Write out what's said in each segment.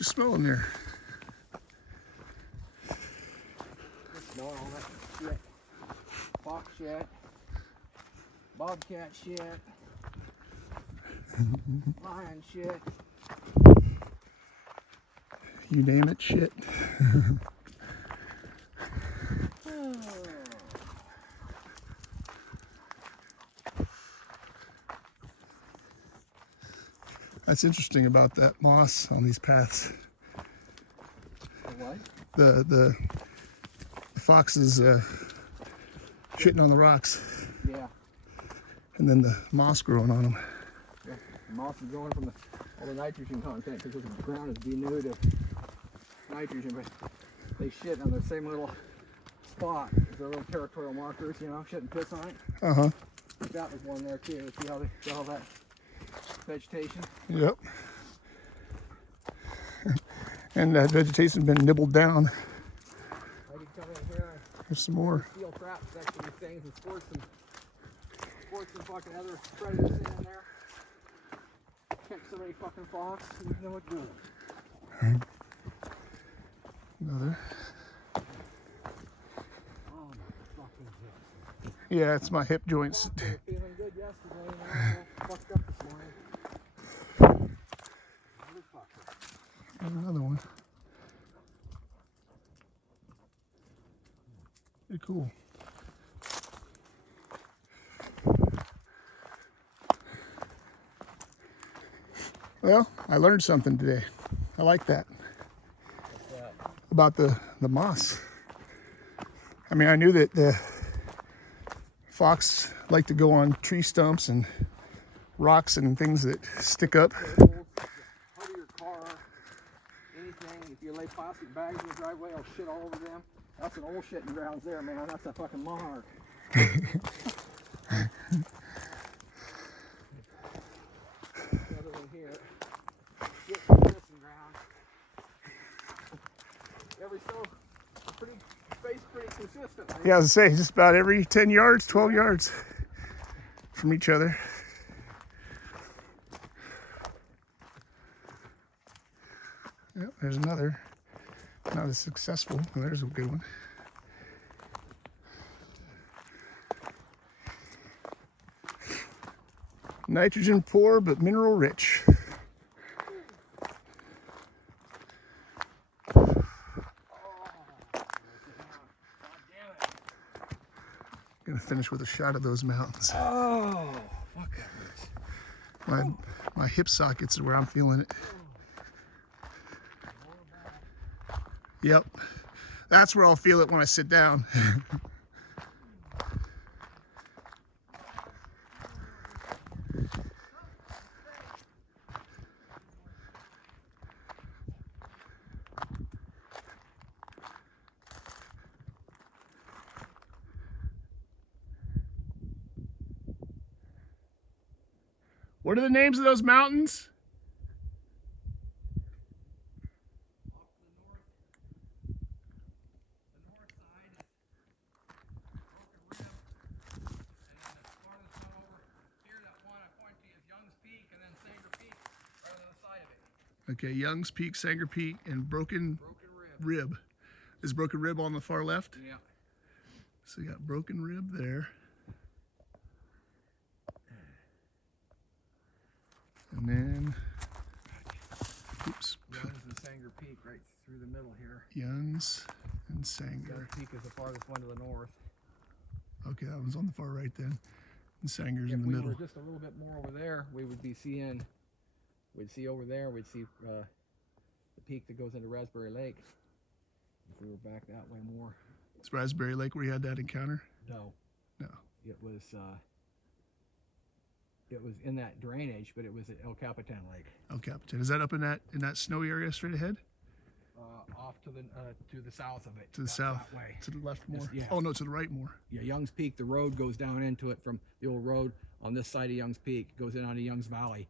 you smell in there? Just smell all that shit. Fox shit. Bobcat shit. Lion shit. You name it, shit. That's interesting about that moss on these paths. What? The foxes shitting on the rocks. Yeah. And then the moss growing on them. Yeah. The moss is growing from all the nitrogen content because the ground is denuded of nitrogen, but they shit on the same little spot. Their little territorial markers, you know, shit and piss on it. Uh-huh. That was one there too. See how they got all that vegetation? Yep. And that vegetation's been nibbled down. I can come in here and There's some more. steel traps next to these things and sport some fucking other predators in there. Catch so many fucking fox, you know what good. Another. Oh my fucking hips. Yeah, it's my hip joints. They were feeling good yesterday and I fucked up this morning. Motherfucker. Another one. Pretty cool. Well, I learned something today. I like that. What's that? About the moss. I mean, I knew that the fox like to go on tree stumps and rocks and things that stick up. Holes, hood of your car, anything. If you lay plastic bags in the driveway, it'll shit all over them. That's an old shitting grounds there, man. That's a fucking monarch. Another one here. Shit pissing ground. Every so pretty spaced pretty consistently. Yeah, I was gonna say, just about every 10 yards, 12 yards from each other. Yep, there's another. Not as successful. Oh, there's a good one. Nitrogen poor, but mineral rich. Gonna finish with a shot of those mountains. Oh, fuck that hurts. My hip sockets are where I'm feeling it. Yep, that's where I'll feel it when I sit down. What are the names of those mountains? Okay, Young's Peak, Sanger Peak, and Broken Rib. Is Broken Rib on the far left? Yeah. So you got Broken Rib there. And then, oops. Young's and Sanger Peak right through the middle here. Young's and Sanger. Young's Peak is the farthest one to the north. Okay, that one's on the far right then. And Sanger's in the If we middle. were just a little bit more over there, we would be seeing, we'd see over there, we'd see the peak that goes into Raspberry Lake. If we were back that way more. It's Raspberry Lake where you had that encounter? No. No. It was in that drainage, but it was at El Capitan Lake. El Capitan. Is that up in that snowy area straight ahead? Off to the south of it. To the south? That way. To the left more? Yeah. Oh no, to the right more. Yeah, Young's Peak, the road goes down into it from the old road on this side of Young's Peak. It goes in onto Young's Valley.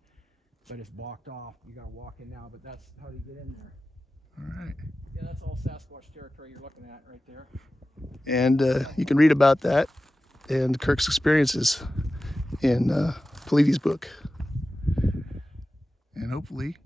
But it's blocked off. You gotta walk in now, but that's how do you get in there. All right. Yeah, that's all Sasquatch territory you're looking at right there. And you can read about that and Kirk's experiences in Paulide's book. And hopefully